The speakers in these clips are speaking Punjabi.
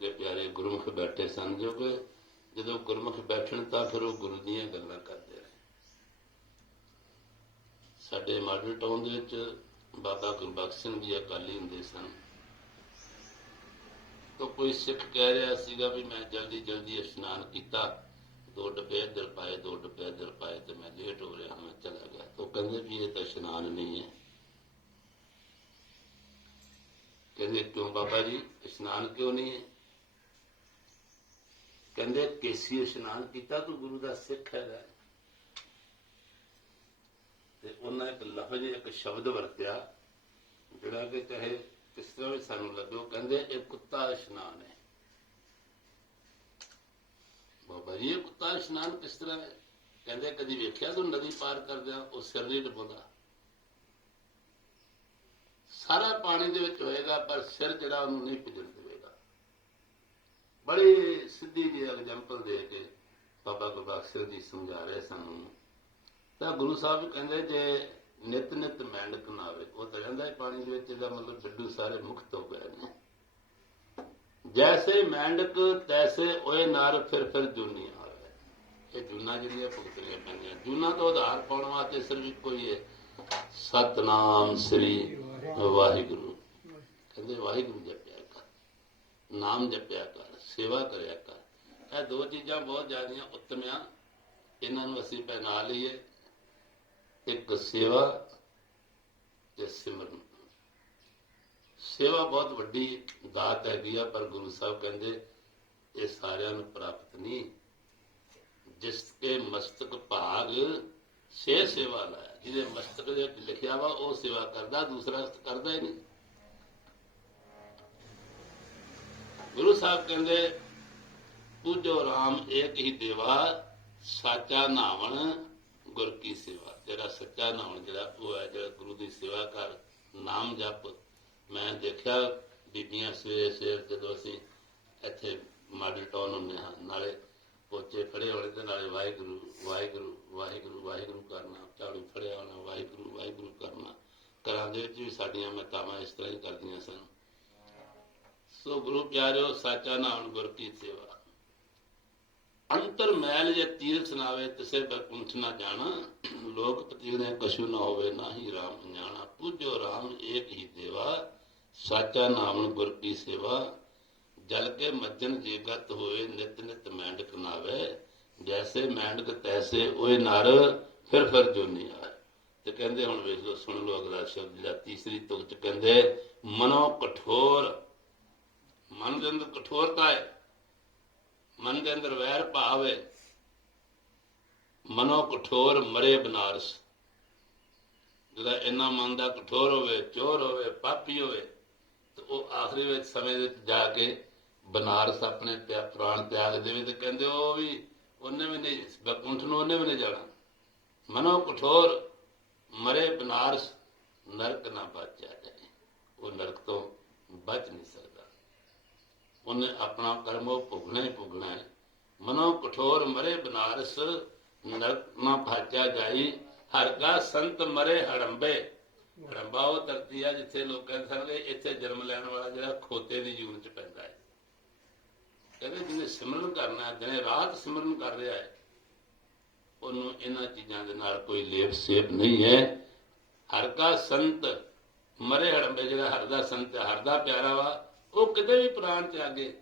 ਅੱਗੇ ਪਿਆਰੇ ਗੁਰਮੁਖ ਬੈਠੇ ਸਨ ਜੋ ਕਿ ਜਦੋਂ ਗੁਰਮੁਖ ਬੈਠਣ ਤਾਂ ਫਿਰ ਉਹ ਗੁਰੂ ਦੀਆਂ ਗੱਲਾਂ ਕਰਦੇ ਰਹੇ। ਸਾਡੇ ਮਾਡਲ ਟਾਊਨ ਦੇ ਵਿੱਚ ਬਾਬਾ ਗੁਰਬਖਸ਼ ਸਿੰਘ ਜੀ ਅਕਾਲੀ ਹੁੰਦੇ ਸਨ। ਤਾਂ ਕੋਈ ਸਿੱਖ ਕਹਿ ਰਿਹਾ ਸੀਗਾ ਵੀ ਮੈਂ ਜਲਦੀ ਜਲਦੀ ਇਸ਼ਨਾਨ ਕੀਤਾ। ਦੋ ਡੱਬੇ ਇੱਧਰ ਪਾਏ, ਦੋ ਡੱਬੇ ਇੱਧਰ ਪਾਏ ਤੇ ਮੈਂ ਲੇਟ ਹੋ ਰਿਹਾ, ਮੈਂ ਚਲਾ ਗਿਆ। ਤਾਂ ਕਹਿੰਦੇ ਵੀ ਇਹ ਤਾਂ ਇਸ਼ਨਾਨ ਨਹੀਂ ਹੈ। ਕਹਿੰਦੇ ਕਿਉਂ ਬਾਬਾ ਜੀ, ਇਸ਼ਨਾਨ ਕਿਉਂ ਨਹੀਂ ਹੈ? ਕਹਿੰਦੇ ਕੇਸੀ ਇਸ਼ਨਾਨ ਕੀਤਾ ਤੂੰ ਗੁਰੂ ਦਾ ਸਿੱਖ ਹੈਗਾ। ਤੇ ਉਹਨਾਂ ਇੱਕ ਲਫ਼ਜ਼, ਇੱਕ ਸ਼ਬਦ ਵਰਤਿਆ, ਜਿਹੜਾ ਕਿ ਚਾਹੇ ਕਿਸ ਤਰ੍ਹਾਂ ਵੀ ਸਾਨੂੰ ਲੱਗੋ ਕਹਿੰਦੇ ਇਹ ਕੁੱਤਾ ਇਸ਼ਨਾਨ ਹੈ। ਬਾਬਾ ਜੀ, ਇਹ ਕੁੱਤਾ ਇਸ਼ਨਾਨ ਕਿਸ ਤਰ੍ਹਾਂ ਹੈ? ਕਹਿੰਦੇ ਕਦੀ ਵੇਖਿਆ ਤੂੰ ਨਦੀ ਪਾਰ ਕਰਦਿਆਂ, ਉਹ ਸਿਰ ਨਹੀਂ ਡੁੱਬਦਾ ਸਾਰਾ ਪਾਣੀ ਦੇ ਵਿੱਚ ਹੋਏਗਾ, ਪਰ ਸਿਰ ਜਿਹੜਾ ਉਹਨੂੰ ਨਹੀਂ ਭਿੱਜਣ ਬੜੀ ਸਿੱਧੀ ਜਿਹੀ ਐਗਜ਼ਾਮਪਲ ਦੇ ਕੇ ਬਾਬਾ ਗੁਰਬਖਸ਼ ਸਿੰਘ ਜੀ ਸਮਝਾ ਰਹੇ ਸਾਨੂੰ। ਤਾਂ ਗੁਰੂ ਸਾਹਿਬ ਕਹਿੰਦੇ ਜੇ ਨਿਤ ਨਿਤ ਮੈਂਡਕ ਨਾ ਆਵੇ, ਉਹ ਤਾਂ ਕਹਿੰਦਾ ਹੈ ਪਾਣੀ ਦੇ ਵਿੱਚ ਇਹਦਾ ਮਤਲਬ ਬਿੱਡੂ ਸਾਰੇ ਮੁਕਤ ਹੋ ਗਏ ਨੇ। ਜੈਸੇ ਮੈਂਡਕ, ਤੈਸੇ ਓਏ ਨਰ, ਫਿਰ ਫਿਰ ਜੁਨੀ ਆਵੇ ਇਹ ਜੁਨਾ ਜਿਹੜੀਆਂ ਭੁਗਤਣੀਆਂ ਪੈਂਦੀਆਂ, ਜੁਨਾ ਤੋਂ ਆਧਾਰ ਪਾਉਣ ਵਾਸਤੇ ਸਿਰਫ ਇੱਕੋ ਹੀ ਹੈ। ਸਤਨਾਮ ਸ੍ਰੀ ਵਾਹਿਗੁਰੂ। ਕਹਿੰਦੇ ਵਾਹਿਗੁਰੂ ਜਪਿਆ ਕਰ। ਨਾਮ ਜਪਿਆ ਕਰ। ਸੇਵਾ ਕਰਿਆ ਕਰ। ਇਹ ਦੋ ਚੀਜ਼ਾਂ ਬਹੁਤ ਜ਼ਿਆਦੀਆਂ ਉੱਤਮੀਆਂ ਇਹਨਾਂ ਨੂੰ ਅਸੀਂ ਪਹਿਨਾ ਲਈਏ। ਇੱਕ ਸੇਵਾ ਤੇ ਸਿਮਰਨ। ਸੇਵਾ ਬਹੁਤ ਵੱਡੀ ਦਾਤ ਹੈਗੀ ਆ, ਪਰ ਗੁਰੂ ਸਾਹਿਬ ਕਹਿੰਦੇ ਇਹ ਸਾਰਿਆਂ ਨੂੰ ਪ੍ਰਾਪਤ ਨਹੀਂ। ਜਿਸ ਕੇ ਮਸਤਕ ਭਾਗ ਸੇ ਸੇਵਾ ਲਾਇਆ। ਜਿਹਦੇ ਮਸਤਕ ਦੇ ਲਿਖਿਆ ਵਾ, ਉਹ ਸੇਵਾ ਕਰਦਾ, ਦੂਸਰਾ ਕਰਦਾ ਹੀ ਨਹੀਂ। ਗੁਰੂ ਸਾਹਿਬ ਕਹਿੰਦੇ, ਪੂਜੋ RAM ਏਕ ਹੀ ਦੇਵਾ, ਸਾਚਾ ਨਾਵਣ ਗੁਰ ਕੀ ਸੇਵਾ। ਤੇਰਾ ਸੱਚਾ ਨਾਵਣ ਜਿਹੜਾ, ਉਹ ਹੈ ਜਿਹੜਾ ਗੁਰੂ ਦੀ ਸੇਵਾ ਕਰ, ਨਾਮ ਜਪ। ਮੈਂ ਦੇਖਿਆ ਬੀਬੀਆਂ ਸਵੇਰੇ ਸਵੇਰ ਜਦੋਂ ਅਸੀਂ ਇੱਥੇ ਮਾਡਲ ਟਾਊਨ ਹੁੰਦੇ ਹਾਂ, ਨਾਲੇ ਪੋਚੇ ਫੜੇ ਹੋਣੇ ਤੇ ਨਾਲੇ ਵਾਹਿਗੁਰੂ ਵਾਹਿਗੁਰੂ ਵਾਹਿਗੁਰੂ ਵਾਹਿਗੁਰੂ ਕਰਨਾ, ਝਾੜੂ ਫੜਿਆ ਹੋਣਾ, ਵਾਹਿਗੁਰੂ ਵਾਹਿਗੁਰੂ ਕਰਨਾ। ਘਰਾਂ ਦੇ ਵਿੱਚ ਵੀ ਸਾਡੀਆਂ ਮਾਤਾਵਾਂ ਇਸ ਤਰ੍ਹਾਂ ਹੀ ਸੋ ਗੁਰੂ ਪਿਆਰਿਓ, ਸਾਚਾ ਨਾਮ ਗੁਰ ਕੀ ਸੇਵਾ। ਅੰਤਰ ਮੈਲ ਜੇ ਤੀਰਥ ਨਾਵੇ ਤਿਸੇ ਬਰਕੁੰਠ ਨਾ ਜਾਣਾ। ਲੋਕ ਪਤੀਣੇ ਕਛੂ ਨਾ ਹੋਵੇ, ਨਾ ਹੀ RAM ਜਾਣਾ। ਪੂਜੋ RAM ਏਕ ਹੀ ਦੇਵਾ ਸਾਚਾ ਨਾਮ ਗੁਰ ਕੀ ਸੇਵਾ। ਜਲ ਕੇ ਮੱਜਨ ਜੀਗਤ ਹੋਏ ਨਿਤ ਨਿਤ ਮੈਂਡਕ ਨਾਵੇ ਜੈਸੇ ਮੈਂਡਕ ਤੈਸੇ ਓਏ ਨਰ, ਫਿਰ ਫਿਰ ਜੋਨੀ ਆ ਤੇ ਕਹਿੰਦੇ ਹੁਣ ਵੇਖ ਲੋ ਸੁਣ ਲੋ ਅਗਲਾ ਸ਼ਬਦ ਜਿਹੜਾ ਤੀਸਰੀ ਤੁਕ ਚ ਕਹਿੰਦੇ, ਮਨੋ ਕਠੋਰ ਮਨ ਦੇ ਅੰਦਰ ਕਠੋਰਤਾ ਹੈ, ਮਨ ਦੇ ਅੰਦਰ ਵੈਰ ਭਾਵ ਹੈ। ਮਨੋ ਕਠੋਰ ਮਰੇ ਬਨਾਰਸ। ਜਿਹੜਾ ਇੰਨਾ ਮਨ ਦਾ ਕਠੋਰ ਹੋਵੇ, ਚੋਰ ਹੋਵੇ, ਪਾਪੀ ਹੋਵੇ, ਤੇ ਉਹ ਆਖਰੀ ਵਿੱਚ ਸਮੇਂ ਦੇ ਜਾ ਕੇ ਬਨਾਰਸ ਆਪਣੇ ਪਿਆ ਪ੍ਰਾਣ ਤਿਆਗ ਦੇਵੇ ਤੇ ਕਹਿੰਦੇ ਉਹ ਵੀ ਉਹਨੇ ਵੀ ਨਹੀਂ, ਬਕੁੰਠ ਨੂੰ ਉਹਨੇ ਵੀ ਨਹੀਂ ਜਾਣਾ। ਮਨੋ ਕਠੋਰ ਮਰੇ ਬਨਾਰਸ, ਨਰਕ ਨਾ ਬਚ ਜਾਏ। ਉਹ ਨਰਕ ਤੋਂ ਬਚ ਨਹੀਂ ਸਕਦਾ। ਉਹਨੇ ਆਪਣਾ ਕਰਮ ਉਹ ਭੁਗਣਾ ਹੀ ਭੁਗਣਾ ਹੈ। ਮਨੋ ਕਠੋਰ ਮਰੇ ਬਨਾਰਸ ਨਰਕ ਨਾ ਭਾਚਾ ਜਾਈ। ਹਰ ਕਾ ਸੰਤ ਮਰੇ ਹੜੰਬੇ। ਹੜੰਬਾ ਉਹ ਧਰਤੀ ਆ ਜਿੱਥੇ ਲੋਕ ਕਹਿੰਦੇ ਇੱਥੇ ਜਨਮ ਲੈਣ ਵਾਲਾ ਜਿਹੜਾ ਖੋਤੇ ਦੀ ਜੂਨ ਚ ਪੈਂਦਾ ਹੈ। ਕਹਿੰਦੇ ਜਿਹਨੇ ਸਿਮਰਨ ਕਰਨਾ ਹੈ ਰਾਤ ਸਿਮਰਨ ਕਰ ਰਿਹਾ ਹੈ ਉਹਨੂੰ ਇਹਨਾਂ ਚੀਜ਼ਾਂ ਦੇ ਨਾਲ ਕੋਈ ਲੇਪ ਸੇਪ ਨਹੀਂ ਹੈ। ਹਰ ਕਾ ਸੰਤ ਮਰੇ ਹੜੰਬੇ ਜਿਹੜਾ ਹਰ ਦਾ ਸੰਤ ਹੈ, ਹਰ ਦਾ ਪਿਆਰਾ ਵਾ ਉਹ ਕਿਤੇ ਵੀ ਪ੍ਰਾਣ ਤਿਆਗੇ,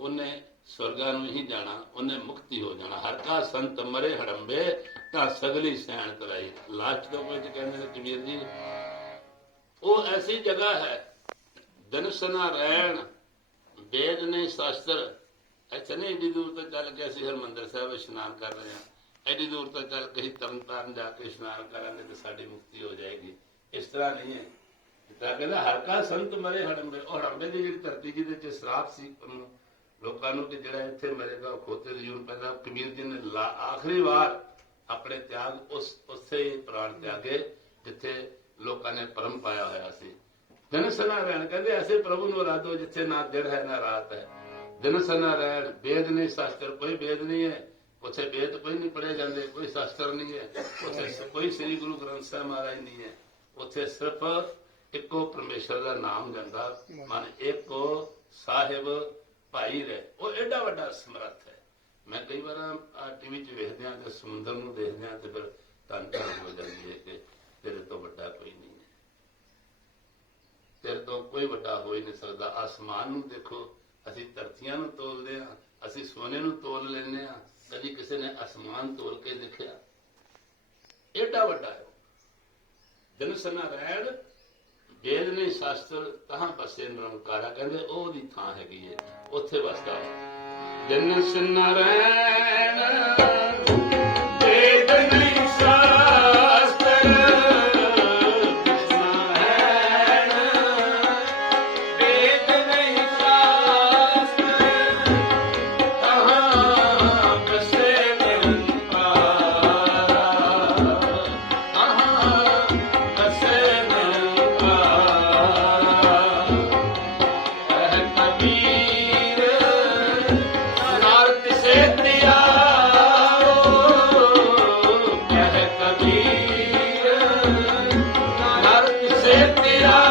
ਉਹਨੇ ਸਵਰਗਾ ਨੂੰ ਹੀ ਜਾਣਾ, ਉਹਨੇ ਮੁਕਤੀ ਹੋ ਜਾਣਾ। ਹਰ ਕਾ ਸੰਤ ਮਰੇ ਹੜੰਬੇ, ਤਾਂ ਸਗਲੀ ਸੈਣ ਤਰਾਈ ਲਾਸਟ ਦੇ ਵਿੱਚ ਕਹਿੰਦੇ ਨੇ ਕਬੀਰ ਜੀ, ਉਹ ਐਸੀ ਜਗ੍ਹਾ ਹੈ, ਦਿਨਸਨਾ ਰਹਿਣ ਵੇਦ ਨੇ ਸ਼ਾਸਤਰ, ਇੱਥੇ ਨਹੀਂ ਏਡੀ ਦੂਰ ਤੋਂ ਚੱਲ ਕੇ ਅਸੀਂ ਹਰਮੰਦਰ ਸਾਹਿਬ ਇਸ਼ਨਾਨ ਕਰ ਰਹੇ ਹਾਂ। ਐਡੀ ਦੂਰ ਤੋਂ ਚੱਲ ਕੇ ਅਸੀਂ ਤਰਨਤਾਰਨ ਜਾ ਕੇ ਇਸ਼ਨਾਨ ਕਰਾਂਗੇ ਤੇ ਸਾਡੀ ਮੁਕਤੀ ਹੋ ਜਾਏਗੀ। ਇਸ ਤਰ੍ਹਾਂ ਨਹੀਂ ਹੈ। ਤਾਂ ਕਹਿੰਦਾ, ਹਰ ਕਾ ਸੰਤ ਮਰੇ ਹੜੰਬੇ ਉਹ ਹੜੰਬੇ ਦੀ ਜਿਹੜੀ ਧਰਤੀ ਜਿਹਦੇ ਚ ਸਰਾਪ ਸੀ ਲੋਕਾਂ ਨੂੰ ਕਿ ਜਿਹੜਾ ਇੱਥੇ ਮਰੇਗਾ ਉਹ ਖੋਤੇ ਦੀ ਜੂਨ ਪੈਦਾ ਕਬੀਰ ਜੀ ਨੇ ਆਖਰੀ ਵਾਰ ਆਪਣੇ ਤਿਆਗ ਉਸ, ਉਸੇ ਹੀ ਪ੍ਰਾਣ ਤਿਆਗੇ ਜਿੱਥੇ ਲੋਕਾਂ ਨੇ ਪਰਮ ਪਾਇਆ ਹੋਇਆ ਸੀ। ਦਿਨ ਰਹਿਣ ਕਹਿੰਦੇ, ਐਸੇ ਪ੍ਰਭੂ ਨੂੰ ਰਾਤੋ ਜਿੱਥੇ ਨਾ ਦਿਨ ਹੈ, ਨਾ ਰਾਤ ਹੈ। ਦਿਨ ਸਨਾ ਰਹਿਣ ਵੇਦ ਨਹੀਂ ਸ਼ਾਸਤਰ, ਕੋਈ ਵੇਦ ਨਹੀਂ ਹੈ। ਉੱਥੇ ਵੇਦ ਕੋਈ ਨਹੀਂ ਪੜ੍ਹੇ ਜਾਂਦੇ, ਕੋਈ ਸ਼ਾਸਤਰ ਨਹੀਂ ਹੈ। ਉੱਥੇ ਕੋਈ ਸ੍ਰੀ ਗੁਰੂ ਗ੍ਰੰਥ ਸਾਹਿਬ ਮਹਾਰਾਜ ਨਹੀਂ ਹੈ। ਉੱਥੇ ਸਿਰਫ ਇੱਕੋ ਪਰਮੇਸ਼ਰ ਦਾ ਨਾਮ ਜਾਂਦਾ ਮਨ ਇੱਕੋ ਸਾਹਿਬ ਭਾਈ ਰਹਿ। ਉਹ ਐਡਾ ਵੱਡਾ ਸਮਰੱਥ ਹੈ। ਮੈਂ ਕਈ ਵਾਰ ਟੀਵੀ 'ਚ ਵੇਖਦੇ ਹਾਂ ਤੇ ਸਮੁੰਦਰ ਨੂੰ ਦੇਖਦੇ ਹਾਂ ਤੇ ਫਿਰ ਤਨ ਤਨ ਹੋ ਜਾਂਦੀ ਹੈ ਕਿ ਤੇਰੇ ਤੋਂ ਵੱਡਾ ਕੋਈ ਨਹੀਂ ਹੈ। ਤੇਰੇ ਤੋਂ ਕੋਈ ਵੱਡਾ ਹੋ ਹੀ ਨਹੀਂ ਸਕਦਾ। ਆਸਮਾਨ ਨੂੰ ਦੇਖੋ, ਅਸੀਂ ਧਰਤੀਆਂ ਨੂੰ ਤੋਲਦੇ ਹਾਂ, ਅਸੀਂ ਸੋਨੇ ਨੂੰ ਤੋਲ ਲੈਂਦੇ ਹਾਂ, ਕਦੀ ਕਿਸੇ ਨੇ ਆਸਮਾਨ ਤੋਲ ਕੇ ਦੇਖਿਆ। ਐਡਾ ਵੱਡਾ ਹੈ ਉਹ। ਜਨ ਵੇਦ ਨੇ ਸ਼ਾਸਤਰ ਕਹਾਂ ਬਸੇ ਨਿਰੰਕਾਰਾ ਕਹਿੰਦੇ ਉਹਦੀ ਥਾਂ ਹੈਗੀ ਏ, ਉੱਥੇ ਵਸਦਾ ਜਨ ਸਨਾਰਾਇਣ। ਫਕੀਰ ਨਰ ਕਿਸੇ ਤੇਰਾ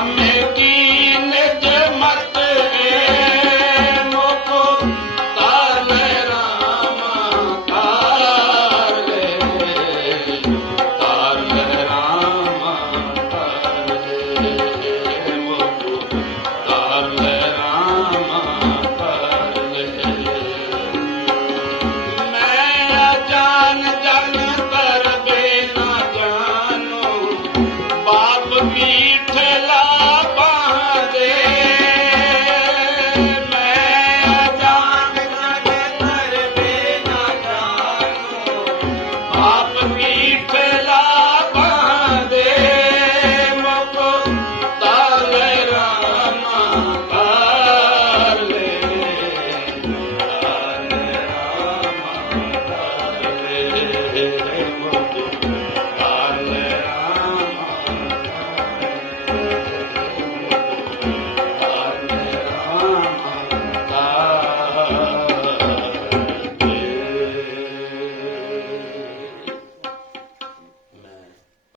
ਲਾਮੇ ਕੀ